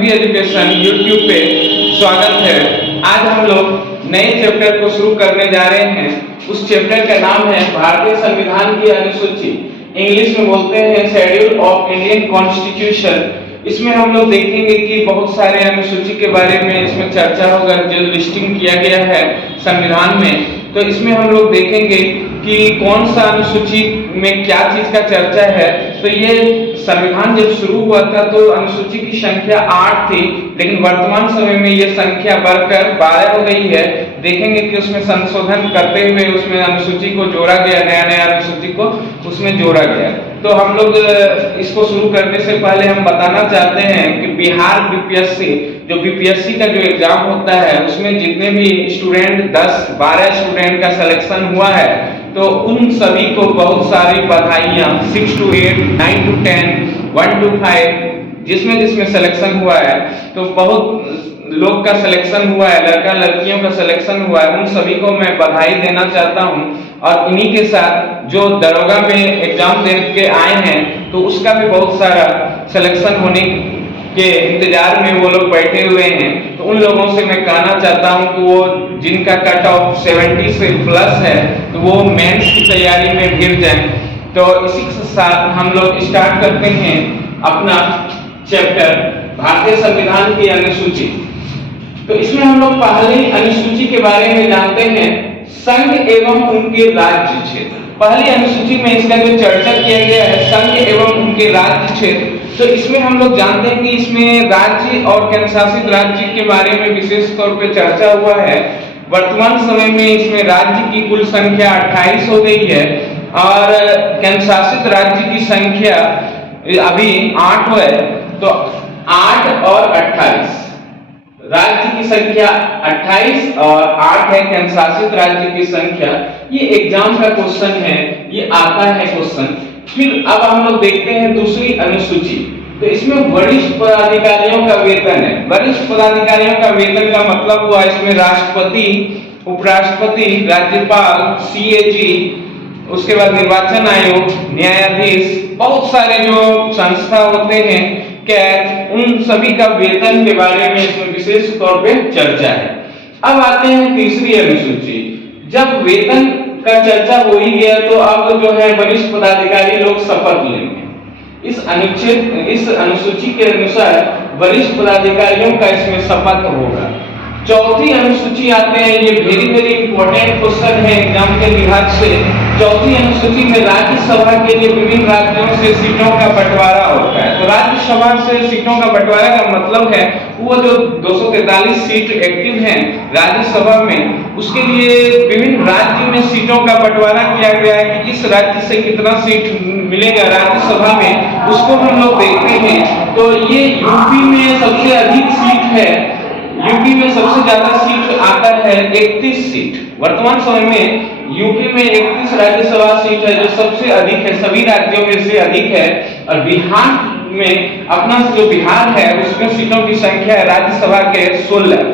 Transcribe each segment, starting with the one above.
बीबी education YouTube पे स्वागत है। आज हम लोग नए चैप्टर को शुरू करने जा रहे हैं। उस चैप्टर का नाम है भारतीय संविधान की अनुसूची, इंग्लिश में बोलते हैं शेड्यूल ऑफ इंडियन कॉन्स्टिट्यूशन। इसमें हम लोग देखेंगे कि बहुत सारे अनुसूची के बारे में इसमें चर्चा होगा, जो लिस्टिंग किया गया है संविधान में। तो इसमें हम लोग देखेंगे कि कौन सा अनुसूची में क्या चीज का चर्चा है। तो ये संविधान जब शुरू हुआ था तो अनुसूची की संख्या 8 थी, लेकिन वर्तमान समय में ये संख्या बढ़कर 12 हो गई है। देखेंगे कि उसमें संशोधन करते हुए उसमें अनुसूची को जोड़ा गया, नया अनुसूची को उसमें जोड़ा गया। तो हम लोग इसको शुरू करने से पहले हम बताना चाहते हैं कि बिहार बीपीएससी, जो बीपीएससी का जो एग्जाम होता है, उसमें जितने भी स्टूडेंट 10-12 स्टूडेंट का सिलेक्शन हुआ है, तो उन सभी को बहुत सारी बधाइयां। 6 to 8, 9 to 10, 1 to 5 जिसमें सिलेक्शन हुआ है, तो बहुत लोग का सिलेक्शन हुआ है, लड़का लड़कियों का सिलेक्शन हुआ है, उन सभी को मैं बधाई देना चाहता हूं। और इन्हीं के साथ जो दरोगा में एग्जाम दे के आए हैं, तो उसका भी बहुत सारा सिलेक्शन होने के इंतजार में वो लोग बैठे हुए हैं। तो उन लोगों से मैं कहना चाहता हूं कि वो जिनका कट ऑफ 70 से प्लस है, तो वो मेंस की तैयारी में भिड़ जाएं। तो इसी के साथ हम लोग स्टार्ट करते हैं अपना चैप्टर भारतीय संविधान की अनुसूची। तो इसमें हम लोग पहली अनुसूची के बारे में जानते हैं, संघ एवं उनके राज्य क्षेत्र। पहली अनुसूची में इसका जो चर्चा किया गया है, संघ एवं उनके राज्य क्षेत्र। तो इसमें हम लोग जानते हैं कि इसमें राज्य और केंद्र शासित राज्य के बारे में विशेष तौर पे चर्चा हुआ है। वर्तमान समय में इसमें राज्य की कुल संख्या 28 हो गई है और केंद्र शासित राज्य की संख्या अभी 8 है। तो 8 और 28, राज्य की संख्या 28 और 8 है केंद्र शासित राज्य की संख्या। ये एग्जाम का क्वेश्चन है, ये आता है क्वेश्चन। फिर अब हम लोग देखते हैं दूसरी अनुसूची। तो इसमें वरिष्ठ पदाधिकारियों का वेतन है। वरिष्ठ पदाधिकारियों का वेतन का मतलब हुआ इसमें राष्ट्रपति, उपराष्ट्रपति, राज्यपाल, सीएजी, उसके बाद निर्वाचन आयोग, न्यायाधीश, बहुत सारे जो संस्था होते हैं, कैग, उन सभी का वेतन के बारे में इसमें विशेष तौर पे चर्चा है। अब आते हैं तीसरी अनुसूची। जब वेतन का चर्चा हो ही गया, तो अब जो है वरिष्ठ पदाधिकारी लोग शपथ लेंगे। इस अनुसूची के अनुसार वरिष्ठ पदाधिकारियों का इसमें शपथ होगा। चौथी अनुसूची आते हैं, ये वेरी इंपॉर्टेंट क्वेश्चन है एग्जाम के लिहाज से। चौथी अनुसूची में राज्यसभा के लिए विभिन्न राज्यों से सीटों का बंटवारा होता है। तो राज्यसभा से सीटों का बंटवारा का मतलब है वो जो 243 सीट एक्टिव हैं राज्यसभा में, उसके लिए विभिन्न राज्य में सीटों का बंटवारा किया गया है कि इस राज्य से कितना सीट मिलेगा राज्यसभा में, उसको हम लोग देखते हैं। तो ये यूपी में सबसे अधिक सीट है, यूपी में सबसे ज्यादा सीट आता है 31 सीट। वर्तमान समय में यूपी में 31 राज्यसभा सीट है, जो सबसे अधिक है, सभी राज्यों में से अधिक है। और बिहार में अपना जो बिहार है, उसमें सीटों की संख्या है राज्यसभा के 16।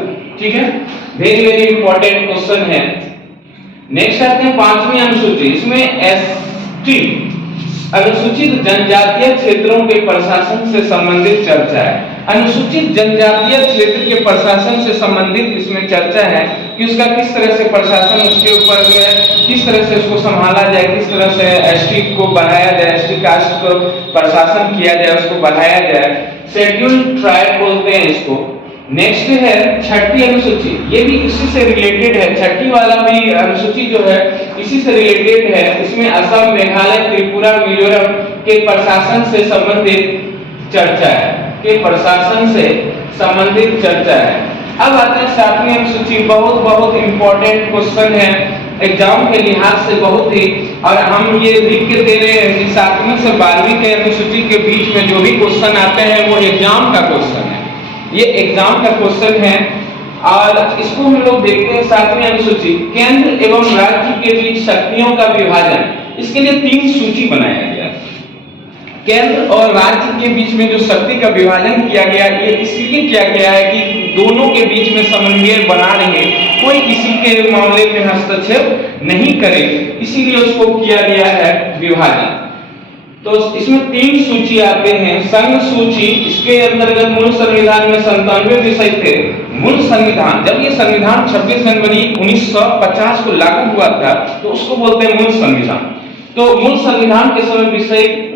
ठीक है, वेरी इंपॉर्टेंट क्वेश्चन है। नेक्स्ट आते हैं पांचवी अनुसूची। इसमें एसटी, अनुसूचित जनजातीय क्षेत्रों के प्रशासन से संबंधित चर्चा है। अनुसूचित जनजातीय क्षेत्र के प्रशासन से संबंधित इसमें चर्चा है कि उसका किस तरह से प्रशासन, उसके ऊपर जो है किस तरह से उसको संभाला जाए, किस तरह से एसटी को बढ़ाया जाए, एसटी कास्ट को प्रशासन किया जाए, उसको बढ़ाया जाए। शेड्यूल ट्राइब बोलते हैं इसको। नेक्स्ट है छठी अनुसूची, ये भी इसी से रिलेटेड है। छठी वाला भी अनुसूची जो है इसी से रिलेटेड है। इसमें असम, मेघालय, त्रिपुरा, मिजोरम के प्रशासन से संबंधित चर्चा है, के प्रशासन से संबंधित चर्चा है। अब आते हैं सातवीं अनुसूची। बहुत इंपॉर्टेंट क्वेश्चन है एग्जाम के लिहाज से, बहुत ही। और हम ये लिख के दे रहे हैं कि 7वीं से 12वीं के अनुसूची के बीच में जो भी क्वेश्चन आते हैं वो एग्जाम का क्वेश्चन है, ये एग्जाम का क्वेश्चन है। और इसको हम लोग देखते हैं 7वीं अनुसूची, केंद्र एवं राज्य के बीच शक्तियों का विभाजन। इसके लिए 3 सूची बनाया गया। केंद्र और राज्य के बीच में जो शक्ति का विभाजन किया गया, ये इसलिए किया गया है कि दोनों के बीच में समन्वय बना रहे, कोई किसी के मामले में हस्तक्षेप नहीं करे, इसीलिए उसको किया गया है विभाजन। तो इसमें 3 सूची आते हैं। संघ सूची, इसके अंतर्गत मूल संविधान में 97 विषय थे। मूल संविधान, जब ये संविधान 26 जनवरी 1950 को लागू हुआ था तो उसको बोलते हैं मूल संविधान। तो मूल संविधान के समय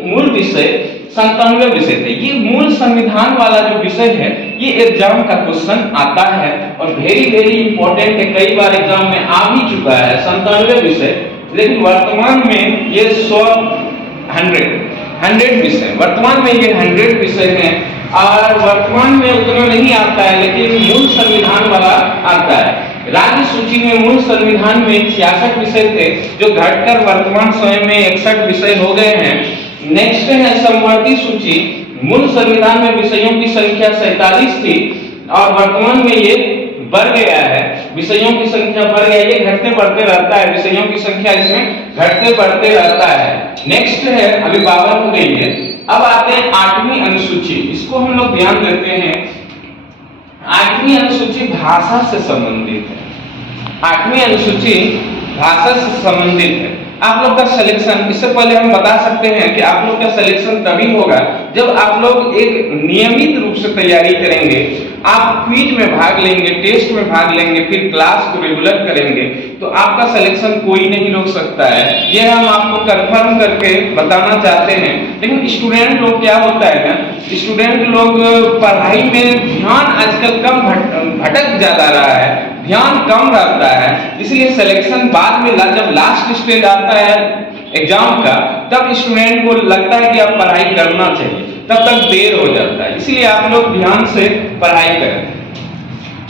मूल विषय 97 विषय थे। ये मूल संविधान वाला जो विषय है ये एग्जाम का क्वेश्चन आता है और वेरी इंपॉर्टेंट है, कई बार एग्जाम में आ भी चुका है 97 विषय। लेकिन वर्तमान में ये 100 विषय, वर्तमान में ये 100 विषय हैं और वर्तमान में उतना नहीं आता है, लेकिन मूल संविधान वाला आता है। राज्य सूची में मूल संविधान में 66 विषय थे जो घटकर वर्तमान समय में 61 विषय हो गए हैं। नेक्स्ट है समवर्ती सूची। मूल संविधान में विषयों की संख्या 47 थी और वर्तमान में ये बढ़ गया है, विषयों की संख्या बढ़ गया, ये घटते बढ़ते रहता है, विषयों की संख्या इसमें घटते बढ़ते रहता है। नेक्स्ट है, अभी 52 हो गई है। अब आते हैं 8वीं अनुसूची, इसको हम लोग ध्यान देते हैं। 8वीं अनुसूची भाषा से संबंधित है। 8वीं अनुसूची भाषा से संबंधित है। आप लोग का सिलेक्शन, इससे पहले हम बता सकते हैं कि आप लोग का सिलेक्शन तभी होगा जब आप लोग एक नियमित रूप से तैयारी करेंगे, आप क्विज में भाग लेंगे, टेस्ट में भाग लेंगे, फिर क्लास को रेगुलर करेंगे, तो आपका सिलेक्शन कोई नहीं रोक सकता है। ये हम आपको कंफर्म करके बताना चाहते हैं। लेकिन स्टूडेंट लोग क्या होता है ना, स्टूडेंट लोग पढ़ाई में ध्यान आजकल कम भटक ज्यादा रहा है, ध्यान कम रहता है, इसलिए सिलेक्शन बाद में जब लास्ट स्टेज आता है एग्जाम का, तब स्टूडेंट को लगता है कि अब पढ़ाई करना चाहिए, तब तक देर हो जाता है। इसलिए आप लोग ध्यान से पढ़ाई करें।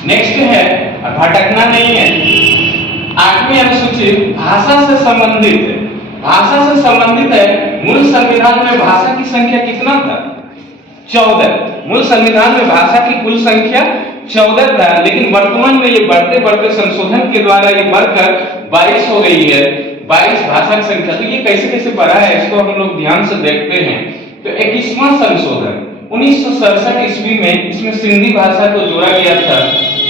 नेक्स्ट है, भटकना नहीं है। 8वीं अनुसूची भाषा से संबंधित है। भाषा से संबंधित है। मूल संविधान में भाषा की संख्या कितना था? 14। मूल संविधान में भाषा की कुल संख्या 14 था, लेकिन वर्तमान में ये बढ़ते बढ़ते संशोधन के द्वारा ये बढ़कर 22 हो गई है। 22 भाषा की संख्या। तो ये कैसे कैसे बढ़ा है इसको हम लोग ध्यान से देखते हैं। तो 21वां संशोधन 1967 ईस्वी में इसमें सिंधी भाषा को जोड़ा गया था।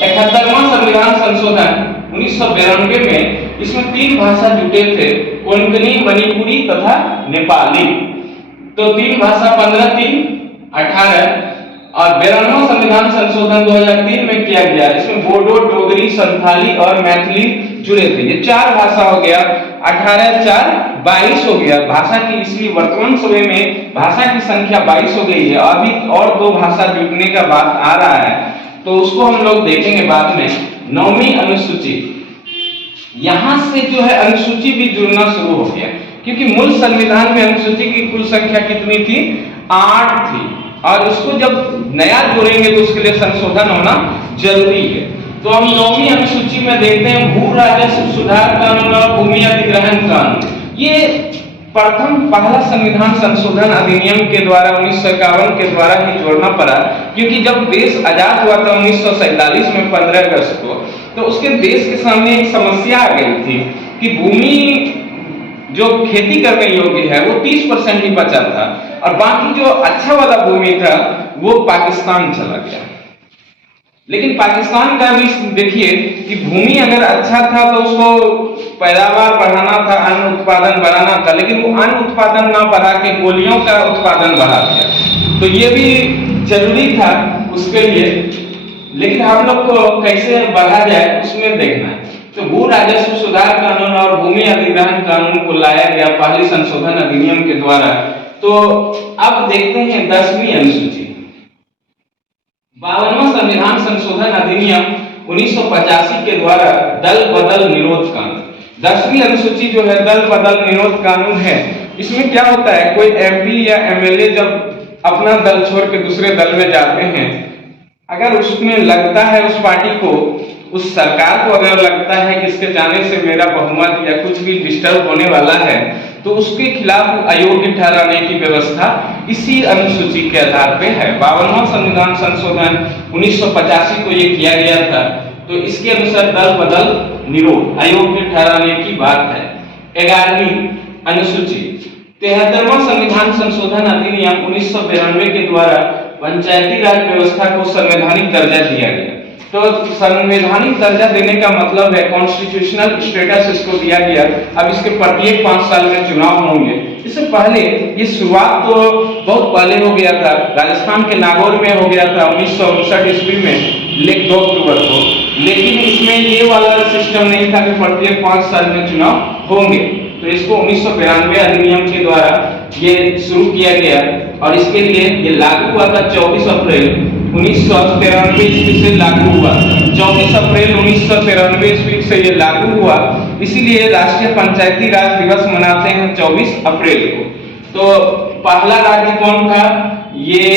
71वां संविधान संशोधन 1992 में इसमें 3 भाषा जुटे थे, कोंकणी, मणिपुरी तथा नेपाली। तो 3 भाषा 15, 3, 18 और 92वां संविधान संशोधन 2003 में किया गया। इसमें बोडो, डोगरी, संथाली और मैथिली जुड़े थे। ये 4 भाषा हो गया, 18, 4, 22 हो गया भाषा की। इसलिए वर्तमान समय में भाषा की संख्या 22 हो गई है। अभी और 2 भाषा जुड़ने का बात आ रहा है, तो उसको हम लोग देखेंगे बाद में। 9वीं अनुसूची, यहां से जो है अनुसूची भी जुड़ना शुरू हो गया, क्योंकि मूल संविधान में अनुसूची की कुल संख्या कितनी थी? 8 थी, और उसको जब नया जोड़ेंगे तो उसके लिए संशोधन होना जरूरी है। तो हम 9वीं अनुसूची में देखते हैं भू राजस्व सुधार कानून और भूमि अधिग्रहण कानून। ये पहला संविधान संशोधन अधिनियम के द्वारा 1951 के द्वारा ही जोड़ना पड़ा, क्योंकि जब देश आजाद हुआ था 1947 में 15 अगस्त को, तो उसके देश के सामने एक समस्या आ गई थी कि भूमि जो खेती करने योग्य है वो 30% ही बचा था और बाकी जो अच्छा वाला भूमि था वो पाकिस्तान चला गया। लेकिन पाकिस्तान का भी देखिए कि भूमि अगर अच्छा था तो उसको पैदावार बढ़ाना था, अन्न उत्पादन बढ़ाना था, लेकिन वो अन्न उत्पादन ना बढ़ा के गोलियों का उत्पादन बढ़ा दिया। तो ये भी जरूरी था उसके लिए, लेकिन हम लोग को कैसे बढ़ा जाए उसमें देखना है। तो भू राजस्व सुधार कानून और भूमि अधिग्रहण कानून को लाया गया पहले संशोधन अधिनियम के द्वारा। तो अब देखते हैं 10वीं अनुसूची। 52वां संविधान संशोधन अधिनियम 1985 के द्वारा दल बदल निरोध कानून। 10वीं अनुसूची जो है दल बदल निरोध कानून है। इसमें क्या होता है, कोई एमपी या एमएलए जब अपना दल छोड़ के दूसरे दल में जाते हैं, अगर उसमें लगता है उस पार्टी को, उस सरकार को अगर लगता है कि इसके जाने से मेरा बहुमत या कुछ भी डिस्टर्ब होने वाला है, तो उसके खिलाफ अयोग्य ठहराने की व्यवस्था इसी अनुसूची के आधार पे है। 52वां संविधान संशोधन 1985 को ये किया गया था। तो इसके अनुसार दल बदल निरोध अयोग्य ठहराने की बात है। 11वीं अनुसूची 73वां संविधान संशोधन अधिनियम 1992 के द्वारा पंचायती राज व्यवस्था को संवैधानिक दर्जा दिया गया। तो संवैधानिक दर्जा देने का मतलब है कॉन्स्टिट्यूशनल स्टेटस इसको दिया गया। अब इसके प्रत्येक 5 साल में चुनाव होंगे, इससे पहले ये शुरुआत तो बहुत पहले हो गया था, राजस्थान के नागौर में हो गया था 1959 ईस्वी में 2 अक्टूबर को। लेकिन इसमें ये वाला सिस्टम नहीं था कि प्रत्येक 5 साल में चुनाव होंगे, तो इसको 1992 अधिनियम के द्वारा ये शुरू किया गया और इसके लिए ये लागू हुआ था 24 अप्रैल 1993 ईस्वी से लागू हुआ। 24 अप्रैल 1993 ईस्वी से ये लागू हुआ, इसीलिए राष्ट्रीय पंचायती राज दिवस मनाते हैं 24 अप्रैल को। तो पहला राज्य कौन था, ये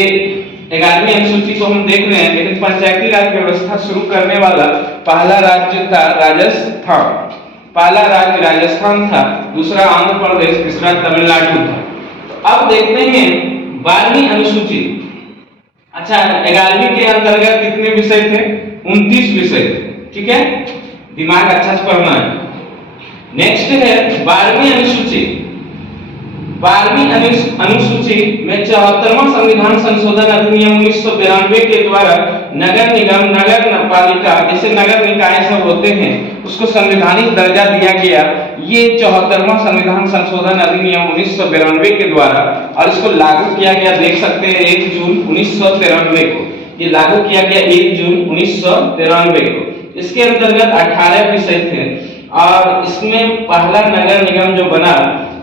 11वीं अनुसूची को हम देख रहे हैं, लेकिन पंचायती राज व्यवस्था शुरू करने वाला पहला राज्य था राजस्थान। पहला राज्य राजस्थान था, दूसरा आंध्र प्रदेश, तीसरा तमिलनाडु था। तो अब देखते हैं 12वीं अनुसूची। अच्छा, 11वीं के अंतर्गत कितने विषय थे? 29 विषय थे, ठीक है, दिमाग अच्छा से पढ़ना है। नेक्स्ट है 12वीं अनुसूची। 12वीं अनुसूची में 74वां संविधान संशोधन अधिनियम 1992 के द्वारा नगर निगम, नगर पालिका, जैसे नगर निकाय सब होते हैं, उसको संवैधानिक दर्जा दिया गया। ये 74वां संविधान संशोधन अधिनियम 1992 के द्वारा, और इसको लागू किया गया, देख सकते हैं 1 जून 1993 को। ये लागू किया गया 1 जून 1993 को। इसके अंतर्गत 18 विषय थे और इसमें पहला नगर निगम जो बना,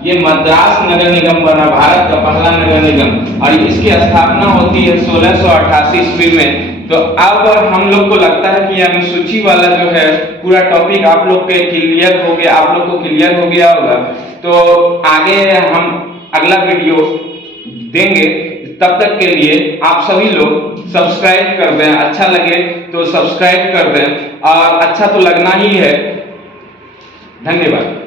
ये मद्रास नगर निगम बना, भारत का पहला नगर निगम, और इसकी स्थापना होती है 1688 ईस्वी में। तो अब हम लोग को लगता है कि अनुसूची वाला जो है पूरा टॉपिक आप लोग के क्लियर हो गया, आप लोग को क्लियर हो गया होगा। तो आगे हम अगला वीडियो देंगे, तब तक के लिए आप सभी लोग सब्सक्राइब कर दें, अच्छा लगे तो सब्सक्राइब कर दें, और अच्छा तो लगना ही है। धन्यवाद।